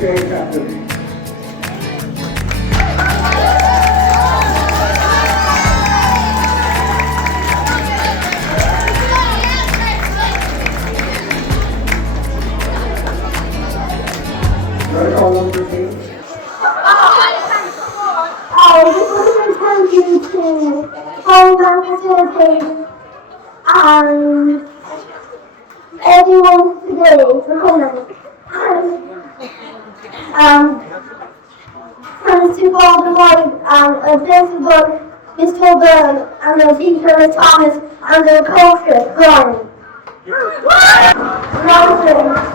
field captain. Roll call number 2. This was intended to hold and facilitate everyone today for coming. Thanks to all the Lord, the principal, Miss Tolbert, and the teacher, Miss Thomas, and the coach, Brian. Robin.